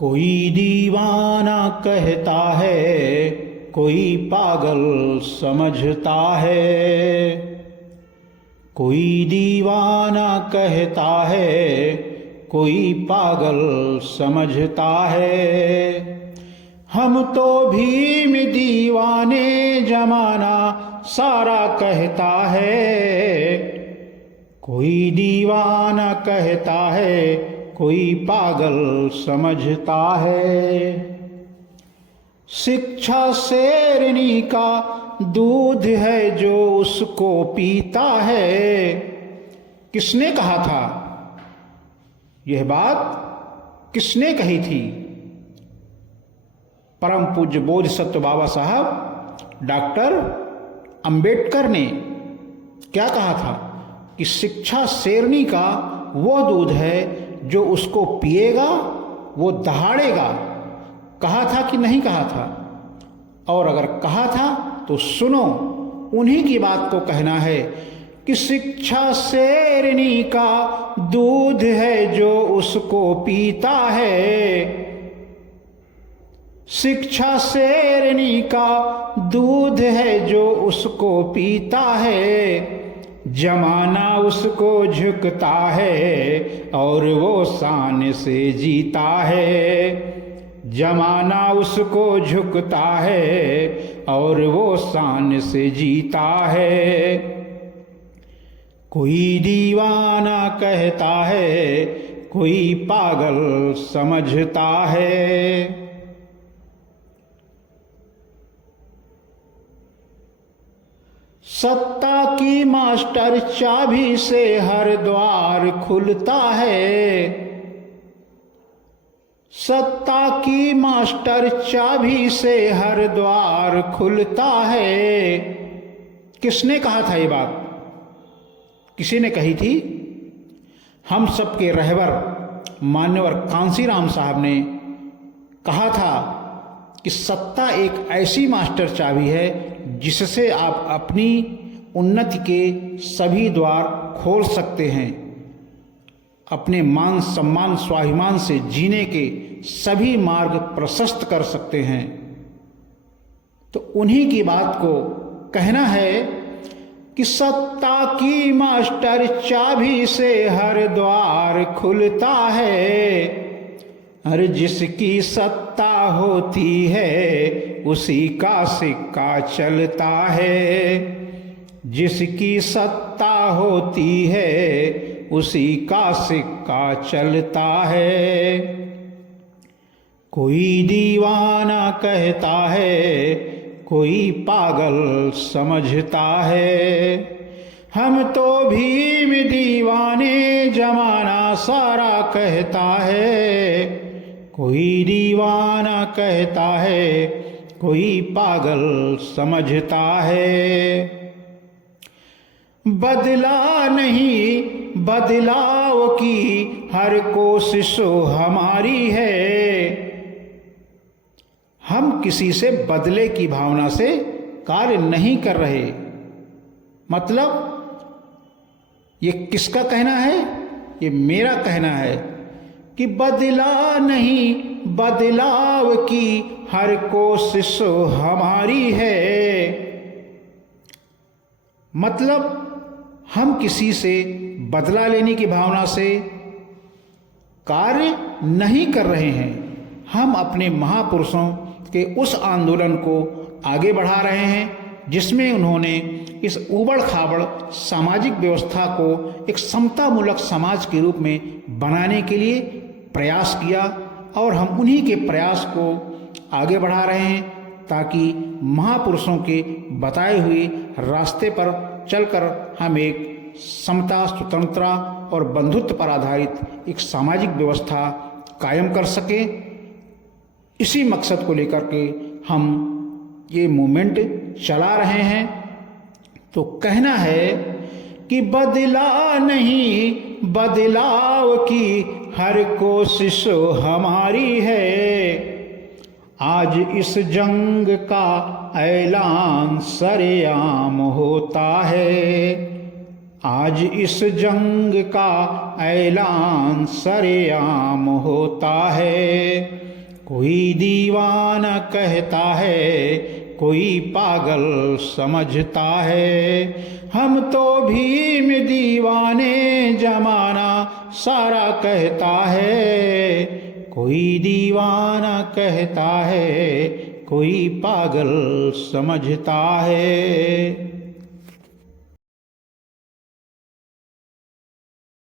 कोई दीवाना कहता है, कोई पागल समझता है। कोई दीवाना कहता है, कोई पागल समझता है। हम तो भीम दीवाने, जमाना सारा कहता है। कोई दीवाना कहता है, कोई पागल समझता है। शिक्षा शेरनी का दूध है जो उसको पीता है। किसने कहा था यह बात? किसने कही थी? परम पूज्य बोधिसत्व बाबा साहब डॉक्टर अंबेडकर ने क्या कहा था कि शिक्षा शेरनी का वो दूध है जो उसको पिएगा वो दहाड़ेगा। कहा था कि नहीं कहा था? और अगर कहा था तो सुनो, उन्हीं की बात को कहना है कि शिक्षा शेरनी का दूध है जो उसको पीता है। शिक्षा शेरनी का दूध है जो उसको पीता है। जमाना उसको झुकता है और वो शान से जीता है। जमाना उसको झुकता है और वो शान से जीता है। कोई दीवाना कहता है, कोई पागल समझता है। सत्ता की मास्टर चाबी से हर द्वार खुलता है। सत्ता की मास्टर चाबी से हर द्वार खुलता है। किसने कहा था ये बात? किसी ने कही थी? हम सबके रहबर मान्यवर कांसीराम साहब ने कहा था कि सत्ता एक ऐसी मास्टर चाबी है जिससे आप अपनी उन्नति के सभी द्वार खोल सकते हैं। अपने मान सम्मान स्वाभिमान से जीने के सभी मार्ग प्रशस्त कर सकते हैं। तो उन्हीं की बात को कहना है कि सत्ता की मास्टर चाबी से हर द्वार खुलता है। अरे जिसकी सत्ता होती है उसी का सिक्का चलता है। जिसकी सत्ता होती है उसी का सिक्का चलता है। कोई दीवाना कहता है, कोई पागल समझता है। हम तो भीम दीवाने, जमाना सारा कहता है। कोई दीवाना कहता है, कोई पागल समझता है। बदला नहीं, बदलाव की हर कोशिश हमारी है। हम किसी से बदले की भावना से कार्य नहीं कर रहे। मतलब ये किसका कहना है? ये मेरा कहना है कि बदला नहीं, बदलाव की हर कोशिश हमारी है। मतलब हम किसी से बदला लेने की भावना से कार्य नहीं कर रहे हैं। हम अपने महापुरुषों के उस आंदोलन को आगे बढ़ा रहे हैं जिसमें उन्होंने इस उबड़ खाबड़ सामाजिक व्यवस्था को एक समतामूलक समाज के रूप में बनाने के लिए प्रयास किया। और हम उन्हीं के प्रयास को आगे बढ़ा रहे हैं ताकि महापुरुषों के बताए हुए रास्ते पर चलकर हम एक समता, स्वतंत्रता और बंधुत्व पर आधारित एक सामाजिक व्यवस्था कायम कर सके। इसी मकसद को लेकर के हम ये मूवमेंट चला रहे हैं। तो कहना है कि बदला नहीं, बदलाव की हर कोशिश हमारी है। आज इस जंग का ऐलान सरेआम होता है। आज इस जंग का ऐलान सरेआम होता है। कोई दीवाना कहता है, कोई पागल समझता है, हम तो भीम दीवाने जमाना सारा कहता है। कोई दीवाना कहता है, कोई पागल समझता है।